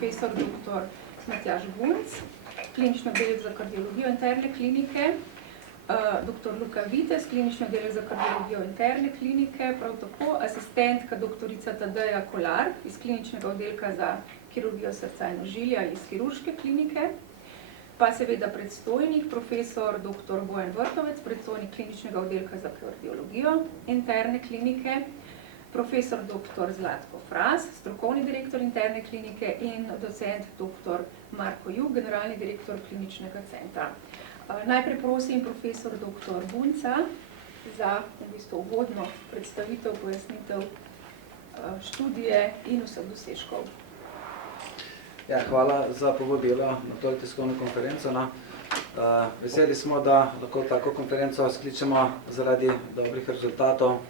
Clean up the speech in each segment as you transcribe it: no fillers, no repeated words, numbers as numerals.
profesor dr. Matjaž Bunc, klinični oddelek za kardiologijo interne klinike, dr. Luka Vitez, klinični oddelek za kardiologijo interne klinike, prav tako asistentka dr. Tadeja Kolar iz kliničnega oddelka za kirurgijo srca in ožilja iz kirurške klinike, pa seveda predstojnik, profesor dr. Bojan Vrtovec, predstojnik kliničnega oddelka za kardiologijo interne klinike, profesor dr. Zlatko Fras, strokovni direktor interne klinike in docent dr. Marko Jug, generalni direktor kliničnega centra. Najprej prosim profesor dr. Bunca za v bistvu uvodno predstavitev, pojasnitev študije in vseh dosežkov. Ja, hvala za povabilo na to tiskovno konferenco. Veseli smo, da lahko tako konferenco skličemo zaradi dobrih rezultatov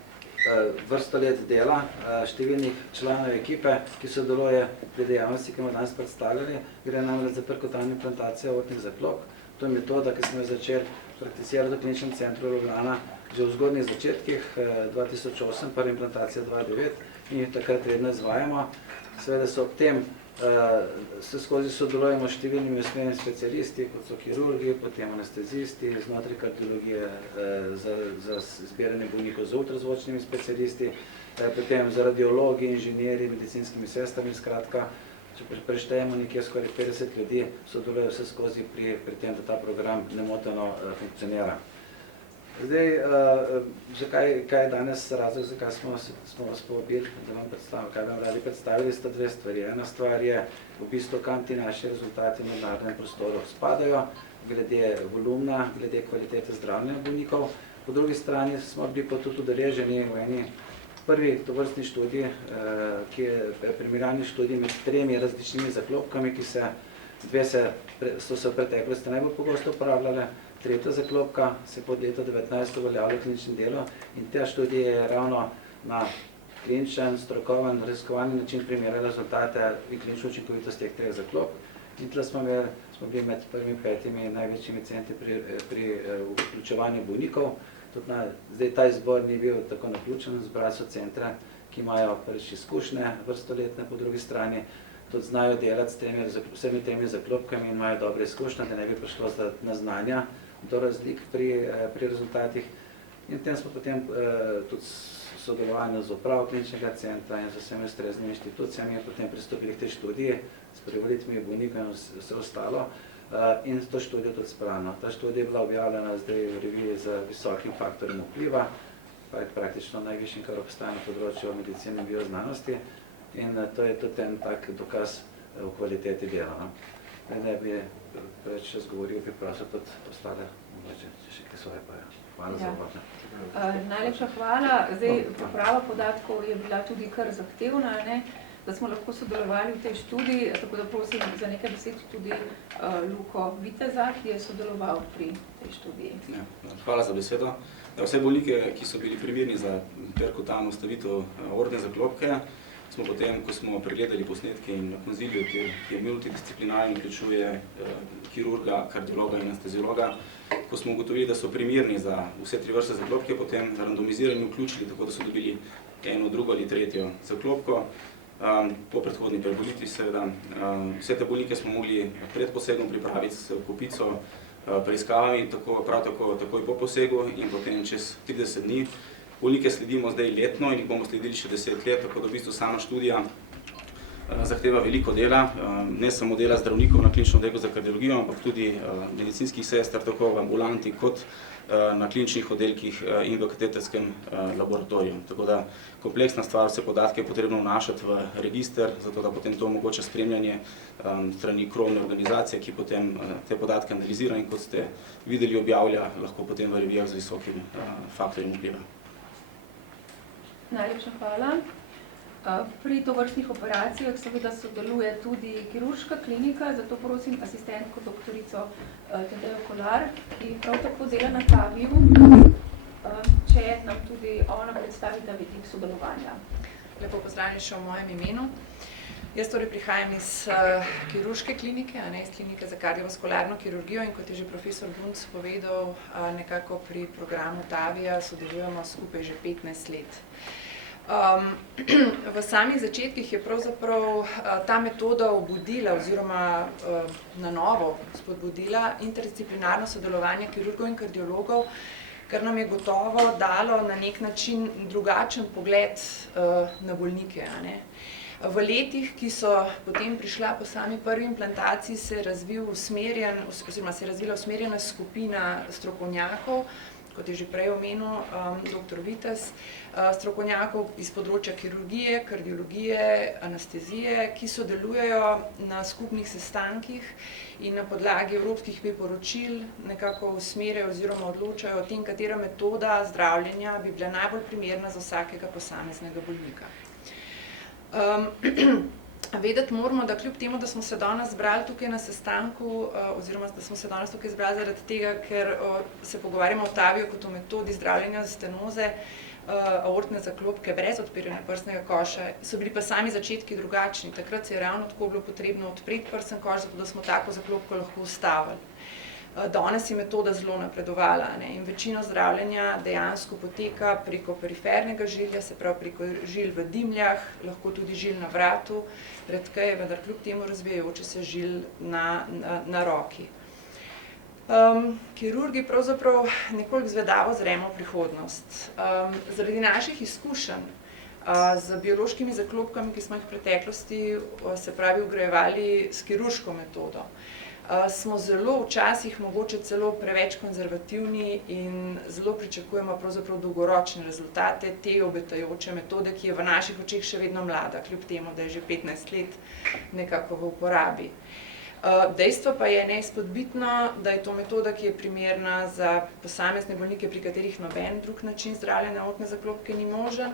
vrsto let dela številnih članov ekipe, ki sodeluje pri dejavnosti, ki smo danes predstavljali. Gre namreč za perkutalno implantacijo aortnih zaklop. To je metoda, ki smo jo začeli prakticirati v kliničnem centru Ljubljana že v zgodnjih začetkih 2008, prva implantacija 2009 in jih takrat redno izvajamo. Seveda so ob tem se skozi sodelujemo s številnimi usmerjenimi specialisti, kot so kirurgi, potem anestezisti, znotraj kardiologije za zbiranje bolnikov z ultrazvočnimi specialisti, potem za radiologi, inženirji, medicinskimi sestrami, skratka, če preštejemo nekje skoraj 50 ljudi, sodelujejo vse skozi pri tem, da ta program nemoteno funkcionira. Zdaj, kaj je danes razlog, zakaj smo vas povabili, da vam predstavimo, kaj vam radi predstavili, sta dve stvari. Ena stvar je v bistvu, kam ti naši rezultati v mednarodnem prostoru spadajo, glede volumna, glede kvalitete zdravljenja bolnikov. Po drugi strani smo bili pa tudi udeleženi v eni prvi tovrstni študij, ki je primerjalni študij med 3 različnimi zaklopkami, ki so se v preteklosti najbolj pogosto uporabljale. Tretja zaklopka se pod leto 19 uveljavlja v kliničnem delu in ta študija je ravno na kliničen, strokoven, raziskovalni način primerjala rezultate in klinično učinkovitost teh 3 zaklopk. In tukaj smo bili med prvimi 5 največjimi centri pri vključevanju bolnikov. Zdaj ta izbor ni bil tako naključen, zbrali so centre, ki imajo prvič izkušnje vrstoletne, po drugi strani tudi znajo delati s vsemi 3 zaklopkami in imajo dobre izkušnje, da ne bi prišlo za neznanja do razlik pri rezultatih. In tem smo potem tudi sodelovali z upravo kliničnega centra in z vsemi ustreznimi inštitucijami potem pristopili k tej študiji s prevolitvami bolnikov in vse ostalo in to študijo tudi spravljeno. Ta študija je bila objavljena zdaj v reviji z visokim faktorjem vpliva, praktično najvišjim, kar obstaja na področju medicine in bioznanosti. In to je tudi en tak dokaz v kvaliteti dela. Ne bi preveč razgovoril, bi prosil tudi ostale, če še kaj svoje pa je. Hvala za obavne. Najlepša hvala. Zdaj, priprava podatkov je bila tudi kar zahtevna, da smo lahko sodelovali v tej študiji, tako da prosim za nekaj besed tudi Luko Viteza, ki je sodeloval pri tej študiji. Hvala za besedo. Vse bolnike, ki so bili primerni za perkutalno vstavitev aortne zaklopke, smo potem, ko smo pregledali posnetke in na konziliju, kjer je multidisciplinarni, vključuje kirurga, kardiologa in anesteziologa, ko smo ugotovili, da so primerni za vse 3 vrste zaklopke, potem randomizirani vključili, tako da so dobili eno, drugo ali tretjo zaklopko. Po predhodni prebolitvi seveda. Vse te bolnike smo mogli pred posegom pripraviti s kupico preiskavami, prav tako takoj po posegu in potem čez 30 dni. Bolnike sledimo zdaj letno in jih bomo sledili še 10 let, tako da v bistvu sama študija zahteva veliko dela, ne samo dela zdravnikov na kliničnem oddelku za kardiologijo, ampak tudi medicinskih sester, tako v ambulanti kot na kliničnih oddelkih in v kateterskem laboratoriju. Tako da kompleksna stvar, vse podatke je potrebno vnašati v register, zato da potem to omogoča spremljanje strani krovne organizacije, ki potem te podatke analizira in kot ste videli objavlja, lahko potem v revijah z visokim faktorjem vpliva. Najlepša hvala. Pri tovrstnih operacijah seveda sodeluje tudi kirurška klinika, zato prosim asistentko doktorico Tadejo Kolar, ki prav tako dela na KAVI-ju, če nam tudi ona predstavi ta vidik sodelovanja. Lepo pozdravljeni še v mojem imenu. Jaz torej prihajam iz kirurške klinike, iz klinike za kardiovaskularno kirurgijo in kot je že profesor Bunc povedal, nekako pri programu TAVI-ja sodelujemo skupaj že 15 let. V samih začetkih je pravzaprav ta metoda obudila oziroma na novo spodbudila interdisciplinarno sodelovanje kirurgov in kardiologov, kar nam je gotovo dalo na nek način drugačen pogled na bolnike. V letih, ki so potem prišla po sami prvi implantaciji, se je razvila usmerjena skupina strokovnjakov, kot je že prej omenil dr. Vitez, strokovnjakov iz področja kirurgije, kardiologije, anestezije, ki sodelujejo na skupnih sestankih in na podlagi evropskih priporočil nekako usmerjajo oziroma odločajo o tem, katera metoda zdravljenja bi bila najbolj primerna za vsakega posameznega bolnika. Vedeti moramo, da kljub temu, da smo se danes zbrali tukaj na sestanku, oziroma da smo se danes tukaj zbrali zaradi tega, ker se pogovarjamo o TAVI kot o metodi zdravljenja stenoze aortne zaklopke brez odpiranja prsnega koša, so bili pa sami začetki drugačni. Takrat se je ravno tako bilo potrebno odpreti prsten koš, zato da smo tako zaklopko lahko ustavili. Danes je metoda zelo napredovala in večino zdravljenja dejansko poteka preko perifernega žilja, se pravi preko žil v dimljah, lahko tudi žil na vratu, redkeje, vendar kljub temu razvijajoče se žil na roki. Kirurgi pravzaprav nekoliko zvedavo zremo v prihodnost. Zaradi naših izkušenj z biološkimi zaklopkami, ki smo jih v preteklosti, se pravi, vgrajevali s kirurško metodo, smo zelo včasih mogoče celo preveč konzervativni in zelo pričakujemo pravzaprav dolgoročne rezultate te obetajoče metode, ki je v naših očeh še vedno mlada, kljub temu, da je že 15 let nekako v uporabi. Dejstvo pa je neizpodbitno, da je to metoda, ki je primerna za posamezne bolnike, pri katerih noben drug način zdravljenja aortne zaklopke ni možen,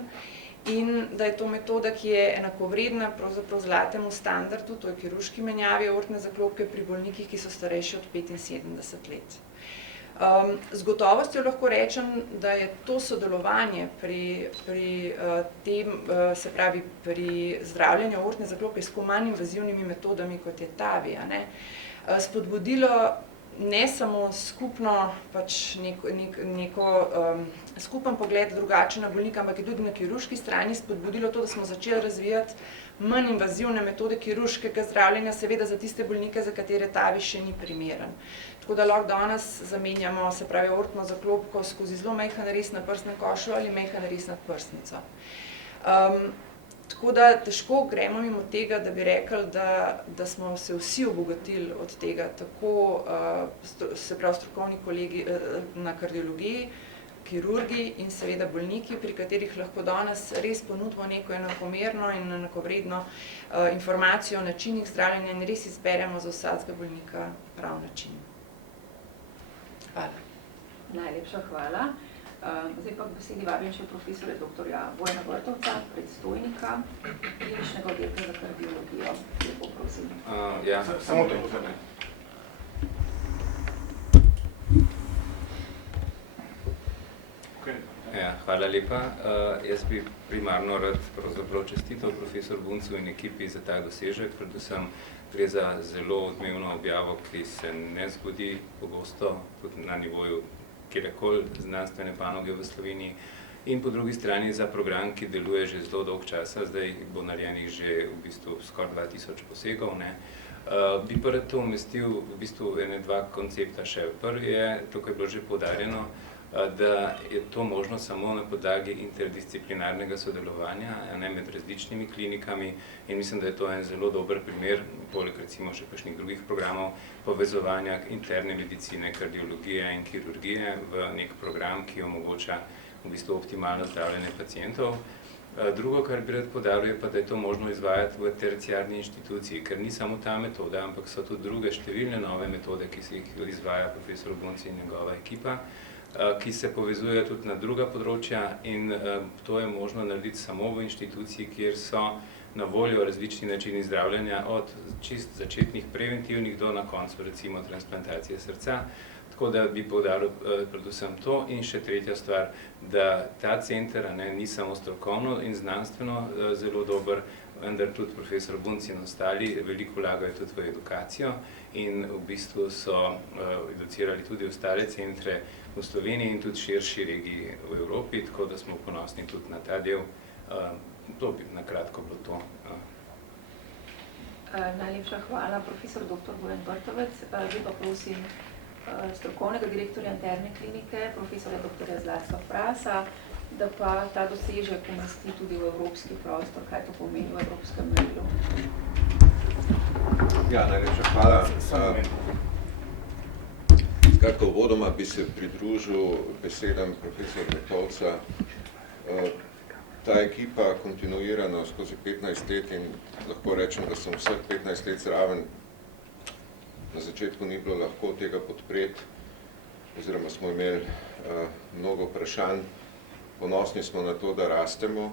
in da je to metoda, ki je enakovredna pravzaprav zlatemu standardu, to je kirurški menjavi aortne zaklopke pri bolnikih, ki so starejši od 75 let. Z gotovostjo lahko rečem, da je to sodelovanje pri zdravljenju aortne zaklopke s manj invazivnimi metodami, kot je TAVI, spodbudilo ne samo skupno skupen pogled drugače na bolnika, ampak je tudi na kirurški strani spodbudilo to, da smo začeli razvijati manj invazivne metode kirurškega zdravljenja, seveda za tiste bolnike, za katere TAVI še ni primeren. Tako da lahko danes zamenjamo, se pravi, aortno zaklopko skozi zelo majhen rez na prsnem košu ali majhen rez nad prsnico. Tako da težko gremo mimo tega, da bi rekli, da smo se vsi obogatili od tega, tako se pravi strokovni kolegi na kardiologiji, kirurgi in seveda bolniki, pri katerih lahko danes res ponudimo neko enakomerno in enakovredno informacijo o načinih zdravljenja in res izberemo za vsakega bolnika prav način. Hvala. Najlepša hvala. Zdaj pa k besedi vabim še profesorja dr. Vojna Vrtovca, predstojnika kliničnega oddelka za kardiologijo. Lepo prosim. Samo to pozorne. Hvala lepa. Jaz bi primarno rad čestital profesor Buncu in ekipi za ta dosežek, predvsem gre za zelo odmevno objavo, ki se ne zgodi pogosto tudi na nivoju kjerkoli znanstvene panoge v Sloveniji, in po drugi strani za program, ki deluje že zelo dolg časa, zdaj bo narejenih že v bistvu skoraj 2000 posegov. Bi pa rad to umestil v bistvu dva koncepta še. Prvi je, tukaj je bilo že poudarjeno, da je to možno samo na podlagi interdisciplinarnega sodelovanja med različnimi klinikami, in mislim, da je to en zelo dober primer, poleg recimo še kakšnih drugih programov, povezovanja interne medicine, kardiologije in kirurgije v nek program, ki omogoča v bistvu optimalno zdravljenje pacientov. Drugo, kar bi rad poudaril, je pa, da je to možno izvajati v terciarni inštituciji, ker ni samo ta metoda, ampak so tudi druge številne nove metode, ki se jih izvaja profesor Bunc in njegova ekipa, ki se povezujejo tudi na druga področja, in to je možno narediti samo v inštituciji, kjer so na voljo različni načini zdravljenja, od čist začetnih preventivnih do na koncu recimo transplantacije srca. Tako da bi poudaril predvsem to. In še tretja stvar, da ta center ni samo strokovno in znanstveno zelo dober, vendar tudi profesor Bunc in ostali veliko vlagajo tudi v edukacijo in v bistvu so educirali tudi ostale centre v Sloveniji in tudi širši regiji v Evropi, tako da smo ponosni tudi na ta del To bi na kratko bilo to. Najlepša hvala, profesor dr. Bojan Vrtovec. Zdaj pa prosim strokovnega direktorja interne klinike, profesora dr. Zlatka Frasa, da pa ta dosežek umesti tudi v evropski prostor, kaj to pomeni v evropskem merilu. Ja, najlepša hvala. Skratka, uvodoma bi se pridružil besedam profesora Vrtovca. Ta ekipa kontinuirano skozi 15 let in lahko rečem, da sem vseh 15 let zraven. Na začetku ni bilo lahko tega podpreti, oziroma smo imeli mnogo vprašanj. Ponosni smo na to, da rastemo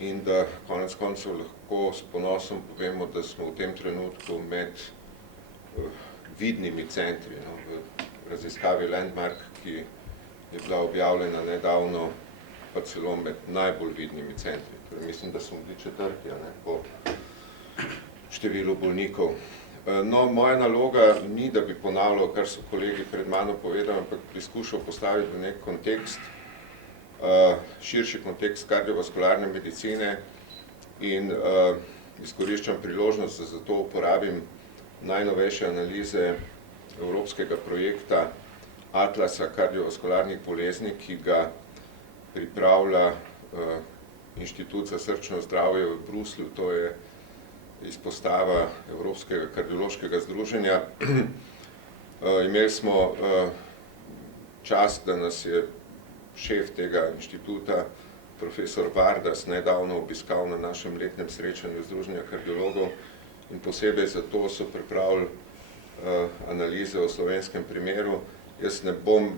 in da konec koncev lahko s ponosom povemo, da smo v tem trenutku med vidnimi centri. V raziskavi Landmark, ki je bila objavljena nedavno, pa celo med najbolj vidnimi centri. Torej, mislim, da smo bili četrti, po številu bolnikov. No, moja naloga ni, da bi ponavljal, kar so kolegi pred mano povedali, ampak bi skušal postaviti v nek kontekst, širši kontekst kardiovaskularne medicine in izkoriščam priložnost, da zato uporabim najnovejše analize evropskega projekta Atlasa kardiovaskularnih bolezni, ki ga pripravlja Inštitut za srčno zdravje v Bruslju, to je izpostava Evropskega kardiološkega združenja. Imeli smo čast, da nas je šef tega inštituta, profesor Vardas, nedavno obiskal na našem letnem srečanju Združenja kardiologov in posebej zato so pripravili analize o slovenskem primeru. Jaz ne bom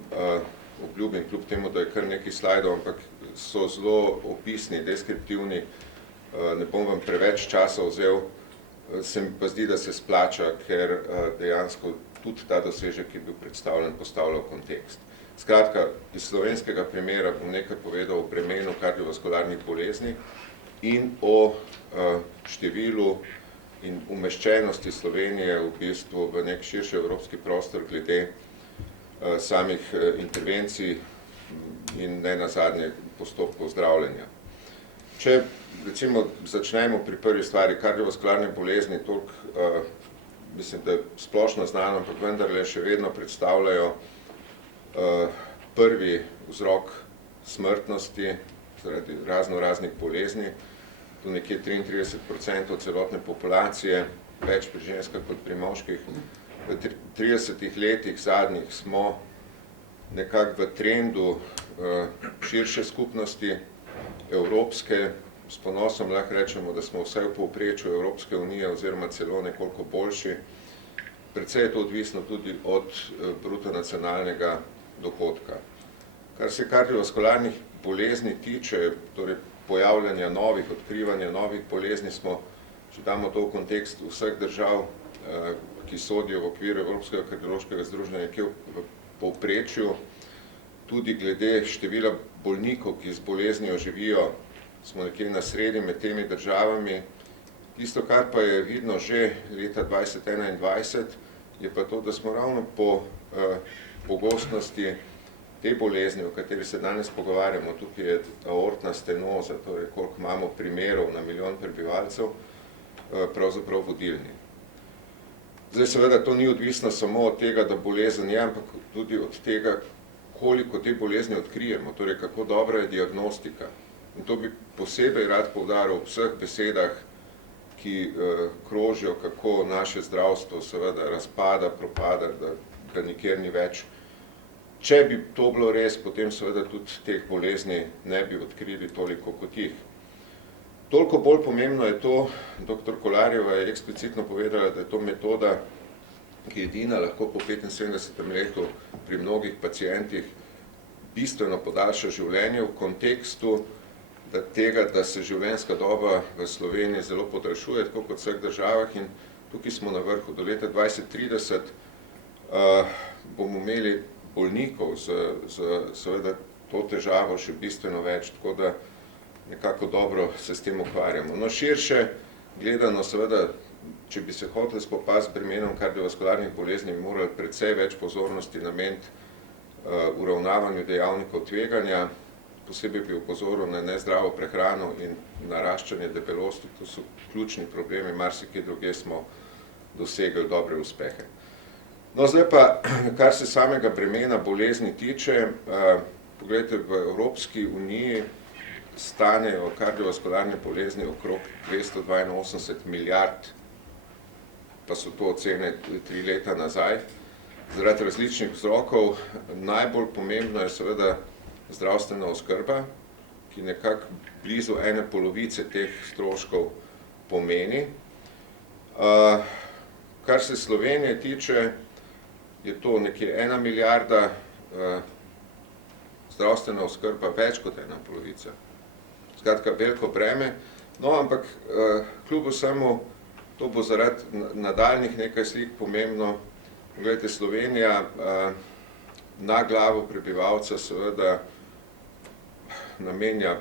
obljubim, kljub temu, da je kar nekaj slajdov, ampak so zelo opisni, deskriptivni, ne bom vam preveč časa vzel, se mi pa zdi, da se splača, ker dejansko tudi ta dosežek, ki je bil predstavljen, postavlja v kontekst. Skratka, iz slovenskega primera bom nekaj povedal o bremenu kardiovaskularnih bolezni in o številu in umeščenosti Slovenije v bistvu v nek širši evropski prostor glede samih intervencij in ne nazadnje postopkov zdravljenja. Če recimo začnemo pri prvi stvari, kardiovaskularne bolezni, toliko, mislim, da je splošno znano, ampak vendarle še vedno predstavljajo prvi vzrok smrtnosti zaradi raznih bolezni, tu nekje 33% celotne populacije, več pri ženskah kot pri moških. V 30 letih zadnjih smo nekako v trendu širše skupnosti evropske, s ponosom lahko rečemo, da smo vsaj v povprečju Evropske unije oziroma celo nekoliko boljši. Precej je to odvisno tudi od bruto nacionalnega dohodka. Kar se kardiovaskularnih bolezni tiče, torej pojavljanja novih, odkrivanja novih bolezni, smo, če damo to v kontekst vseh držav, ki sodijo v okviru Evropskega kardiološkega združenja, nekje v povprečju, tudi glede števila bolnikov, ki z boleznijo živijo, smo nekje na sredi med temi državami. Tisto, kar pa je vidno že leta 2021, je pa to, da smo ravno po pogostnosti te bolezni, o kateri se danes pogovarjamo, tukaj je aortna stenoza, torej koliko imamo primerov na milijon prebivalcev, pravzaprav vodilni. Zdaj seveda to ni odvisno samo od tega, da bolezen je, ampak tudi od tega, koliko te bolezni odkrijemo, torej kako dobra je diagnostika. In to bi posebej rad poudaril v vseh besedah, ki krožijo, kako naše zdravstvo seveda razpada, propada, da ga nikjer ni več. Če bi to bilo res, potem seveda tudi teh bolezni ne bi odkrili toliko kot jih. Toliko bolj pomembno je to, dr. Kolarjeva je eksplicitno povedala, da je to metoda, ki edina lahko po 75. letu pri mnogih pacientih bistveno podaljša življenje v kontekstu tega, da se življenjska doba v Sloveniji zelo podaljšuje, tako kot v vseh državah, in tukaj smo na vrhu. Do leta 2030 bomo imeli bolnikov z seveda to težavo še bistveno več, tako da nekako dobro se s tem ukvarjamo. No, širše gledano, seveda, če bi se hoteli spopasti s bremenom kardiovaskularnih bolezni, bi morali precej več pozornosti nameniti uravnavanju dejavnikov tveganja, posebej bi upozoril na nezdravo prehrano in naraščanje debelosti, to so ključni problemi, marsikje drugje smo dosegli dobre uspehe. No, zdaj pa, kar se samega bremena bolezni tiče, poglejte, v Evropski uniji stanejo kardiovaskularne bolezni okrog 282 milijard, pa so to ocene 3 leta nazaj, zaradi različnih vzrokov. Najbolj pomembno je seveda zdravstvena oskrba, ki nekako blizu 1/2 teh stroškov pomeni. Kar se Slovenije tiče, je to nekje 1 milijarda, zdravstvena oskrba več kot 1/2. Skratka, veliko breme, no, ampak kljub vsemu, to bo zaradi nadaljnih nekaj slik pomembno. Poglejte, Slovenija na glavo prebivalca seveda namenja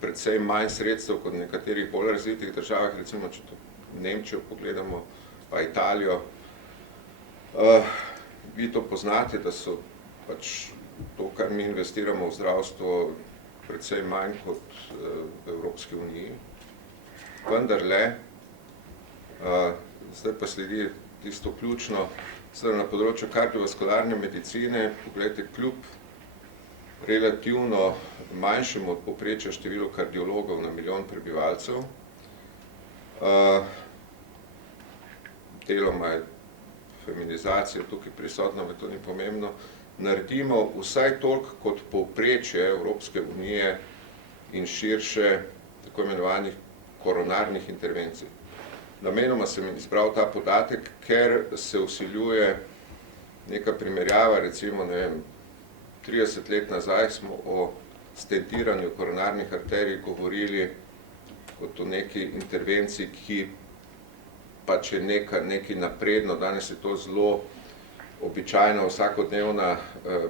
precej manj sredstev kot v nekaterih bolj razvitih državah, recimo, če to Nemčijo pogledamo, pa Italijo. Vi to poznate, da so pač to, kar mi investiramo v zdravstvo, precej manj kot v Evropski uniji. Vendarle, zdaj pa sledi tisto ključno, na področju kardiovaskularne medicine, pogledajte, kljub relativno manjšemu od povprečja številu kardiologov na milijon prebivalcev, deloma je feminizacija tukaj prisotna, me to ni pomembno, naredimo vsaj toliko kot povprečje Evropske unije in širše tako imenovanih koronarnih intervencij. Namenoma sem izbral ta podatek, ker se vsiljuje neka primerjava, recimo, ne vem, 30 let nazaj smo o stentiranju koronarnih arterij govorili kot o neki intervenciji, ki pač je nekaj napredno, danes je to zelo običajna vsakodnevna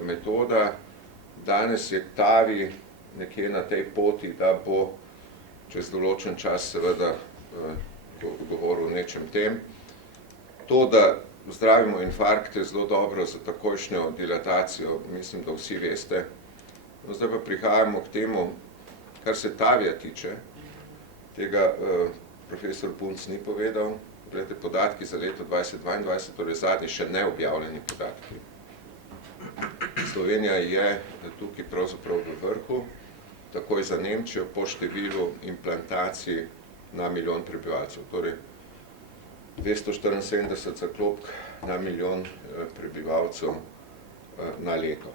metoda, danes je TAVI nekje na tej poti, da bo čez določen čas seveda govoril o nečem tem. To, da zdravimo infarkte, zelo dobro za takojšnjo dilatacijo, mislim, da vsi veste. No, zdaj pa prihajamo k temu, kar se TAVI-ja tiče, tega profesor Bunc ni povedal. Gledajte, podatki za leto 2022, torej zadnji še neobjavljeni podatki. Slovenija je tukaj pravzaprav v vrhu, takoj za Nemčijo po številu implantacij na milijon prebivalcev, torej 274 zaklopk na milijon prebivalcev na leto.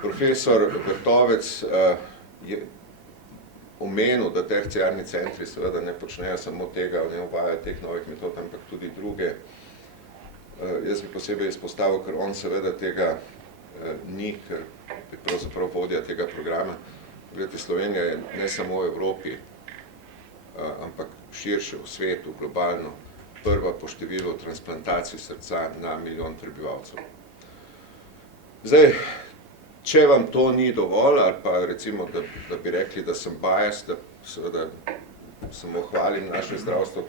Profesor Vrtovec je omenil, da terciarni centri seveda ne počnejo samo tega, ne uvajajo teh novih metod, ampak tudi druge. Jaz bi posebej izpostavil, ker on seveda tega ni, ker je pravzaprav vodja tega programa. Gledajte, Slovenija je ne samo v Evropi, ampak širše v svetu, globalno, prva po številu transplantacij srca na milijon prebivalcev. Zdaj, če vam to ni dovolj, ali pa recimo, da bi rekli, da sem bias, da seveda samo hvalim naše zdravstvo,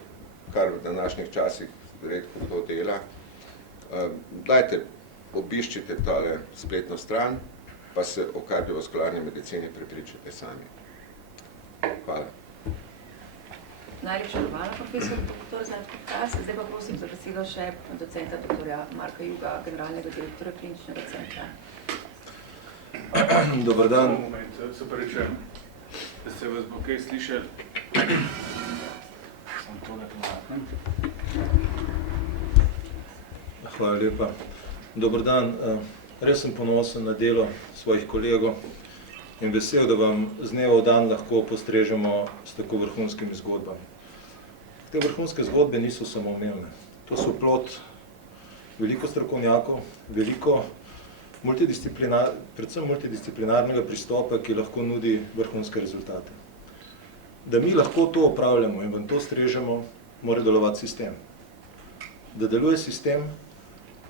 kar v današnjih časih redko kdo dela, dajte, obiščite tale spletno stran, pa se o kardiovaskularni medicini prepričate sami. Hvala. Najlepša hvala, profesor dr. Zlatko Kas. Zdaj pa prosim za besedo še docenta dr. Marka Juga, generalnega direktorja kliničnega centra. Dobar dan. Moment, se prečujem, da se vas bo kaj slišali. Samo tole pomaknem. Hvala lepa. Dobar dan. Res sem ponosen na delo svojih kolegov in vesel, da vam z dneva v dan lahko postrežemo s tako vrhunskimi zgodbami. Te vrhunske zgodbe niso samoumevne. To so plod veliko strokovnjakov, veliko predvsem multidisciplinarnega pristopa, ki lahko nudi vrhunske rezultate. Da mi lahko to opravljamo in vam to strežemo, mora delovati sistem. Da deluje sistem,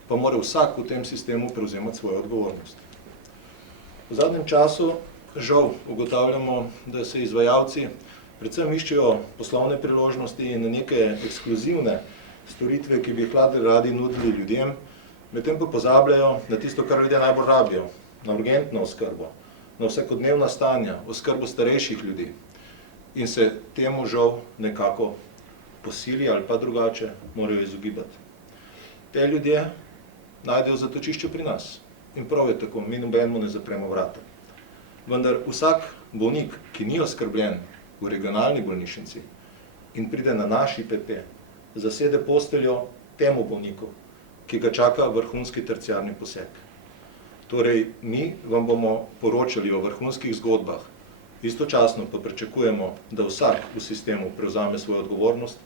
pa mora vsak v tem sistemu prevzemati svojo odgovornost. V zadnjem času žal ugotavljamo, da se izvajalci predvsem iščejo poslovne priložnosti in neke ekskluzivne storitve, ki bi jih radi nudili ljudem, medtem pa pozabljajo na tisto, kar ljudje najbolj rabijo, na urgentno oskrbo, na vsakodnevna stanja, oskrbo starejših ljudi in se temu žal nekako posili ali pa drugače morajo izogibati. Te ljudje najdejo zatočišče pri nas in prav je tako, mi nobenemu ne zapremo vrata. Vendar vsak bolnik, ki ni oskrbljen v regionalni bolnišnici in pride na naš IPP, zasede posteljo temu bolniku, ki ga čaka vrhunski terciarni poseg. Torej, mi vam bomo poročali o vrhunskih zgodbah, istočasno pa pričakujemo, da vsak v sistemu prevzame svojo odgovornost,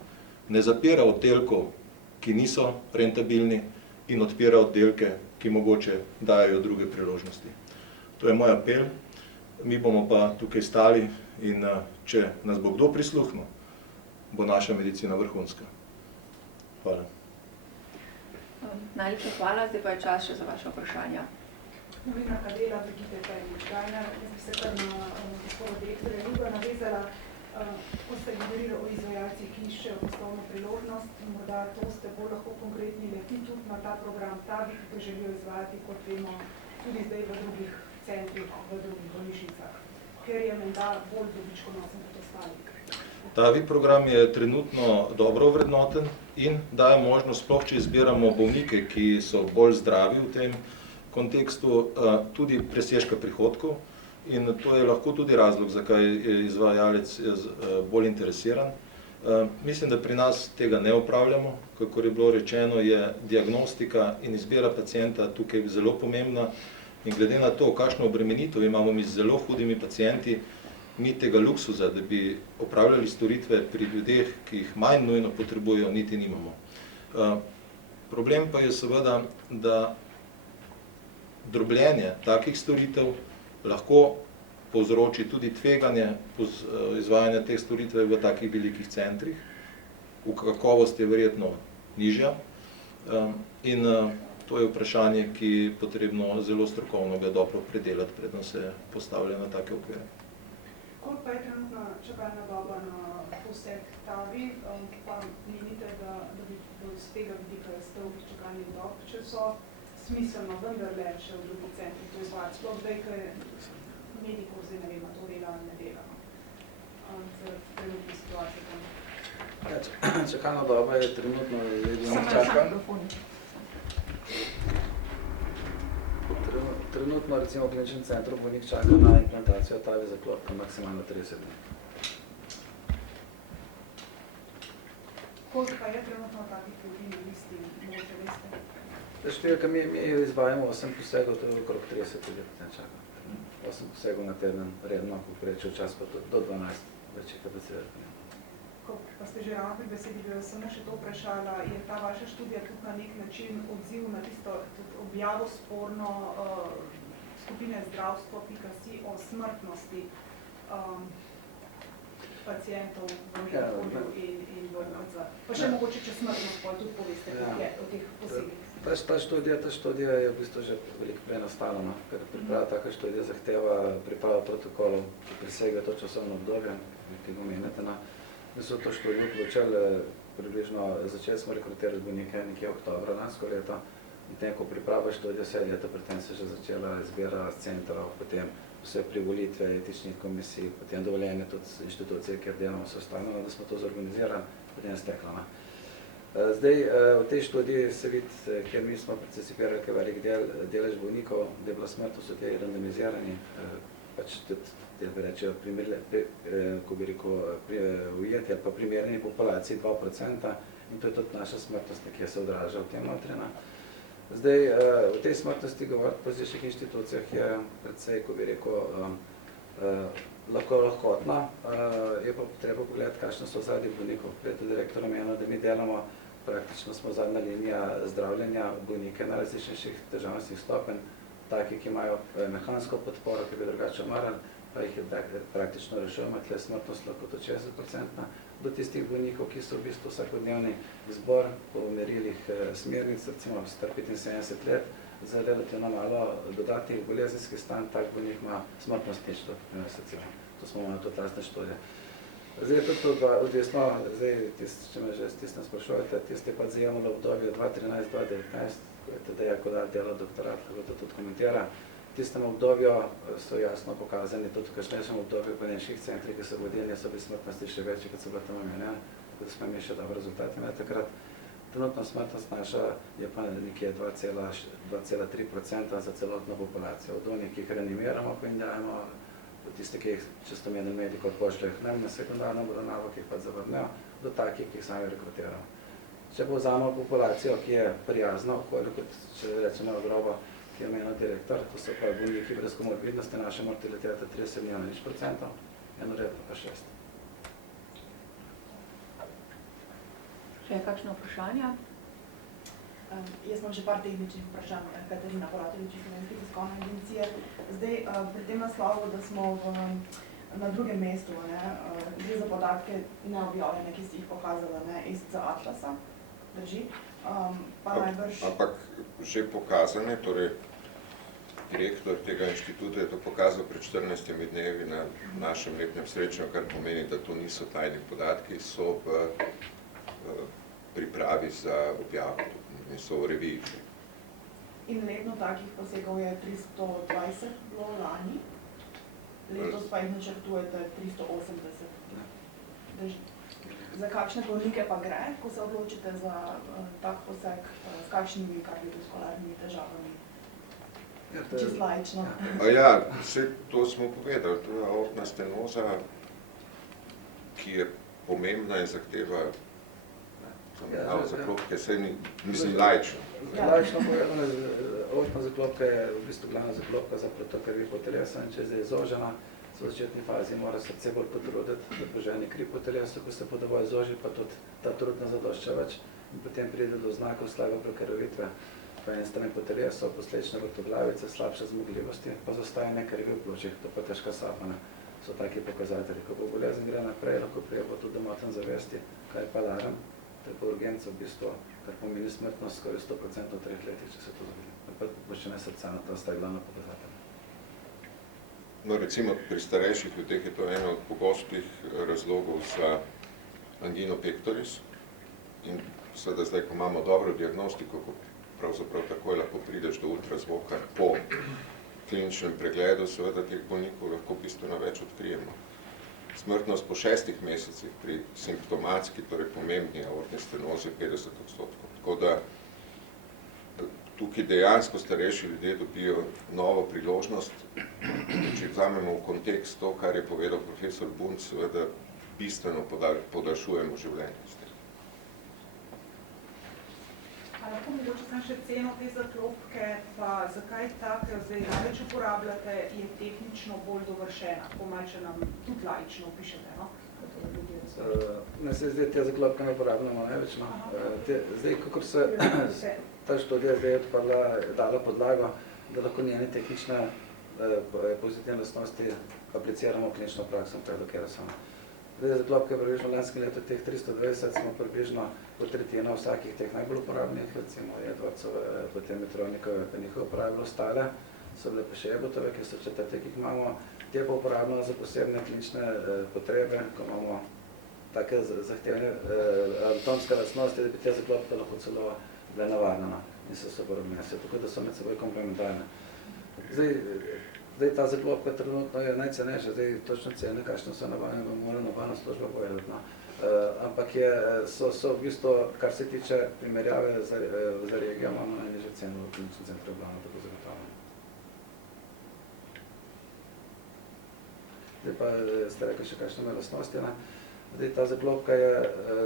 ne zapira oddelkov, ki niso rentabilni, in odpira oddelke, ki mogoče dajo druge priložnosti. To je moj apel, mi bomo pa tukaj stali in če nas bo kdo prisluhnil, bo naša medicina vrhunska. Hvala. Najlepša hvala, zdaj pa je čas še za vaše vprašanja. Novinarka Dela, Brigitte Tajnič-Gajner, jaz bi se kar na gospoda direktorja Juga navezala, ko ste govorili o izvajalcih, ki iščejo poslovno priložnost, morda to ste bolj lahko konkretni leti tudi na ta program, ta bi, ki želijo izvajati, kot vemo, tudi zdaj v drugih centrih, v drugih bolnišnicah, ker je menda bolj dobičkonosen kot ostali. Ta VIP program je trenutno dobro ovrednoten in daje možnost, sploh če izbiramo bolnike, ki so bolj zdravi v tem kontekstu, tudi presežka prihodkov in to je lahko tudi razlog, zakaj je izvajalec bolj interesiran. Mislim, da pri nas tega ne opravljamo, kakor je bilo rečeno, je diagnostika in izbira pacienta tukaj zelo pomembna in glede na to, kakšno obremenitev imamo mi z zelo hudimi pacienti, mi tega luksuza, da bi opravljali storitve pri ljudeh, ki jih manj nujno potrebujejo, niti nimamo. Problem pa je seveda, da drobljenje takih storitev lahko povzroči tudi tveganje izvajanja teh storitev v takih velikih centrih. Kakovost je verjetno nižja in to je vprašanje, ki je potrebno zelo strokovno ga dobro predelati, predno se postavlja na take okvire. Koliko pa je trenutna čakalna doba na poseg TAVI, pa menite, da bi z tega vidika iz dolgih čakalnih dob, če so smiselno vendarle še v drugih centrih to izvajati, sploh zdaj, ker medikov zdaj ne vemo, to dela ali ne dela, zaradi trenutne situacije tam. Čakalna doba je trenutno Trenutno recimo v kliničnem centru bolnik čaka na implantacijo TAVI zaklopka maksimalno 30 dni. Koliko pa je trenutno takih ljudi na listi, mogoče veste? Številka, mi izvajamo 8 posegov, to je okrog 30 ljudi, ne čaka. 8 posegov na teden, redno, povprečje včasih pa do 12 večjih kapacitet. Ko pa ste že ravno pri besedi, bi vas samo še to vprašala, je ta vaša študija tudi na nek način odziv na tisto objavo sporno skupine zdravstvo.si o smrtnosti pacientov v Medipolju in v OMC. Pa še mogoče, če smrtnost pa tudi poveste, kako je o teh posebih. Ta študija je v bistvu že veliko prej nastala, ker priprava taka študija zahteva priprava protokolov, ki presega to časovno obdobje, ki ga omenjate. Mi so to študijo odločili približno, začeli smo rekrutirati bolnike nekje oktobra lansko leto in tem, ko priprava študija vse leta, predtem se že začela izbira z centrov, potem vse privolitve etičnih komisij, potem dovoljenje tudi inštitucije, kjer delamo vse ostalo, da smo to zorganizirali, potem steklo. Zdaj, v tej študiji se vidi, kjer mi smo participirali, ker velik delež bolnikov, da je bila smrtnost v tej randomizirani, pač tudi, da bi rečejo, ko bi rekel, ujeti ali pa primerni populaciji 2% in to je tudi naša smrtnost, ki se odraža v tem notrina. Zdaj, v tej smrtnosti govoriti po različnih inštitucijah je predvsej, ko bi rekel, lahkotna, je pa treba pogledati, kakšne so zadnji bolnikov. Prej je direktor omenil, da mi delamo, praktično smo zadnja linija zdravljenja bolnike na različnejših težavnostnih stopenj, taki, ki imajo mehansko podporo, ki bi drugače umrli, pa jih praktično rešujemo, tle smrtnost lahko to 60%, do tistih bolnikov, ki so v bistvu vsakodnevni izbor po merilih smernic, recimo star 75 let, za relativno malo dodatnih bolezenskih stanj, tak bolnik ima smrtnost nič do 15 let. To smo imeli tudi lastne študije. Zdaj je tudi to odvisno, če me že s tistem sprašujete, tiste pa zajemalo obdobje 2013-2019, ko je TDJ Kodar delal doktorat, kako to tudi komentira, tistem obdobju so jasno pokazani, tudi v kasnejšem obdobju v kliničnih centrih, ki so vodili, so bili smrtnosti še večji, kot so bila tam omenjena, tako da smo imeli še dobre rezultate imeli takrat. Trenutno smrtnost naša je pa nekje 2,3% za celotno populacijo. Od onih, ki jih reanimiramo, ko jim dajemo, tiste, ki jih, če ste omenili medikov, pošljejo k nam na sekundarno obravnavo, ki jih pa zavrnejo, do takih, ki jih sami rekrutiramo. Če bo vzamemo populacijo, ki je prijazna okolju, kot če rečemo grobo, ki je omenil direktor, to so pa bolniki brez komorbidnosti, naša mortaliteta 30,0%, eno leto pa 6%. Še kakšno vprašanje? Jaz imam še par tehničnih vprašanj, Katarina Poratovič iz Slovenske tiskovne agencije. Zdaj, pri tem naslovu, da smo na drugem mestu, gre za podatke neobjavljene, ki si jih pokazala iz Atlasa, drži? Pa najbrž... Ampak že pokazane, torej direktor tega inštituta je to pokazal pred 14 dnevi na našem letnem srečanju, kar pomeni, da to niso tajni podatki, so v pripravi za objavo, so v reviji. In letno takih posegov je 320 bilo lani, letos pa jih načrtujete 380. Drži. Za kakšne bolnike pa gre, ko se odločite za tak poseg, s kakšnimi kardiovaskularnimi težavami? Čisto laično. Ja, vse to smo povedali, to je aortna stenoza, ki je pomembna in zahteva zaklopke, saj mislim laično. Laično povedano, aortna zaklopka je v bistvu glavna zaklopka za pretok krvi po telesu in če je zdaj zožena, v začetni fazi mora srce bolj potruditi, da požene kri po telesu, ko se po dovolj zoži, pa tudi ta trud ne zadošča več in potem pride do znakov slabe prekrvitve po eni strani po telesu, posledične vrtoglavice, slabše zmogljivosti, pa zastajanje krvi v pljučih, to pa težka sapanja. So taki pokazatelji. Ko bo bolezen gre naprej, lahko prije bo tudi domoten zavesti, kaj pa alarm, to je pa urgenca v bistvu, kar pomeni smrtnost skoraj 100% v 3 letih, če se to zgodi. Pa boščene srca, to sta glavna pokazatelja. No, recimo pri starejših ljudeh je to eno od pogostih razlogov za angino pectoris in seveda zdaj, ko imamo dobro diagnostiko, ko pravzaprav takoj lahko prideš do ultrazvoka po kliničnem pregledu, seveda teh bolnikov lahko bistveno več odkrijemo. Smrtnost po 6 mesecih pri simptomatski, torej pomembni aortni stenozi 50%. Tako da tukaj dejansko starejši ljudje dobijo novo priložnost. Če vzamemo v kontekst to, kar je povedal profesor Bunc, seveda bistveno podaljšujemo življenje. A lahko mogoče sem še ceno te zaklopke, pa zakaj take zdaj največ uporabljate, je tehnično bolj dovršena, po malce nam tudi laično opišete, no? Ne se zdaj te zaklopke ne uporabljamo največ, no. Zdaj, kakor se ta študija zdaj odprla, dala podlago, da lahko njene tehnične pozitivne lastnosti apliciramo v klinično prakso, predlog je samo. Zdaj, zaklopke približno lansko leto teh 320 smo približno po tretjino vsakih teh najbolj uporabnih, recimo Edwardsove, potem Medtronikove, pa njihove uporabljalo ostale, so bile pa še Abbotove, ki so četrte, ki jih imamo, te pa uporabljamo za posebne klinične potrebe, ko imamo take zahtevne anatomske lastnosti, da bi te zaklopke lahko celo bile navarnjene in se soborobne, tako da so med seboj komplementarne. Zdaj ta zaklopka trenutno je najcenejša, zdaj točno cene, kakšne so navajene, mora navajna služba povedati. Ampak so v bistvu, kar se tiče primerjave za regijo, imamo najnižje cene v kliničnem centru glavno tako zagotovljeno. Zdaj pa ste rekli še kakšne lastnosti. Zdaj ta zaklopka je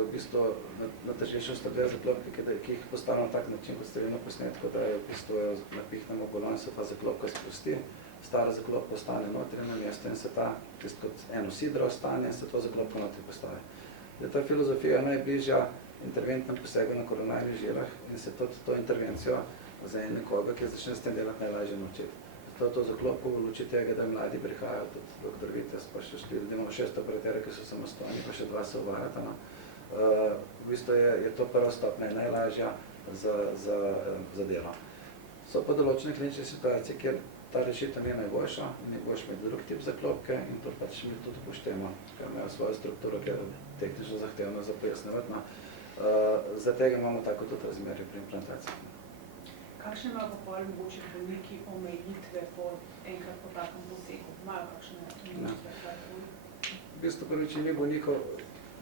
v bistvu na težišču sta dve zaklopke, ki jih postavljamo na tak način, kot ste vi na posnetku, da v bistvu napihnemo kolon in se ta zaklopka spusti. Stara zaklopka ostane notri na mesto in se ta, kot eno sidro ostane, se to zaklopko notri postavi. Ta filozofija je najbližja interventnem posegu na koronarnih žilah in se to intervencijo za nekoga, ki začne s tem delati, najlažje naučiti. Zato to zaklopko v luči tega, da mladi prihajajo, tudi dr. Vitez, pa še 4, imamo 6 operaterjev, ki so samostojni, pa še 2 se uvajata. V bistvu je to prva stopnja najlažja za delo. So pa določene klinične situacije, kjer ta rešitev je najboljša in je boljša med drug tip zaklopke in to pač mi tudi upoštevamo, ker imajo svojo strukturo, ker je tehnično zahtevno za pojasnjevati. Za tega imamo tako tudi razmerje pri implantaciji. kakšne imajo pa pol mogoče bolniki omejitve enkrat po takem posegu? Imajo kakšne omejitve? V bistvu pri večini bolnikov,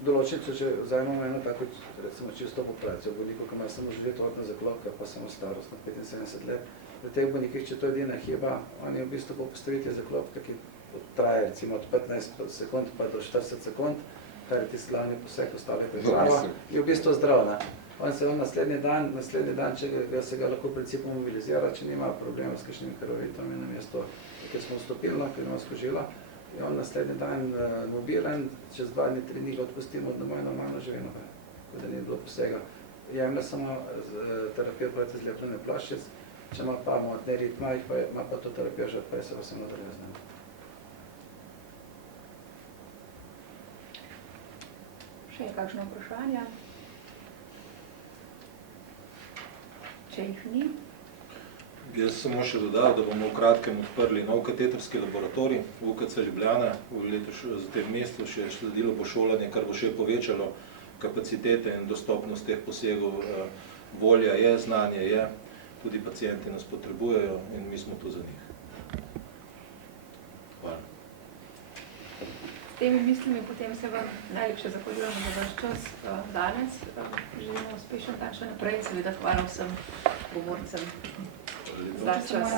določnico, če vzajmemo eno tako, recimo čisto populacijo bolnikov, ki imajo samo žiletovodne zaklopke, pa samo starost na 75 let. Pri teh bolnikih, če to je edina hiba, oni v bistvu po postavitvi zaklopka, ki traje recimo od 15 sekund pa do 40 sekund, kar je tisti glavni poseg, ostale prehrava, je v bistvu zdrav. On se naslednji dan, če se ga lahko v principu mobilizira, če nima problema s kakšnimi krvavitami na mesto, kjer smo vstopili, ker ima skožila, je on naslednji dan mobilen, čez 2 dni, 3 dni ga odpustimo domov in normalno živimo, kot da ni bilo posega. Jemlje samo terapijo proti zlepljene plaščic, če ima pa motne ritma, ima pa to terapijo že od 58 nadalje. Še je kakšno vprašanje? Če jih ni. Jaz samo še dodal, da bomo v kratkem odprli nov katetrski laboratorij v UKC Ljubljana. V tem mestu še sledilo bo šolanje, kar bo še povečalo kapacitete in dostopnost teh posegov. Volja je, znanje je, tudi pacienti nas potrebujejo in mi smo tu za njih. Hvala. S temi mislimi potem se vam najlepše zahvaljujemo za vaš čas danes. Želimo uspešen dan še naprej in seveda hvala vsem govorcem za čas.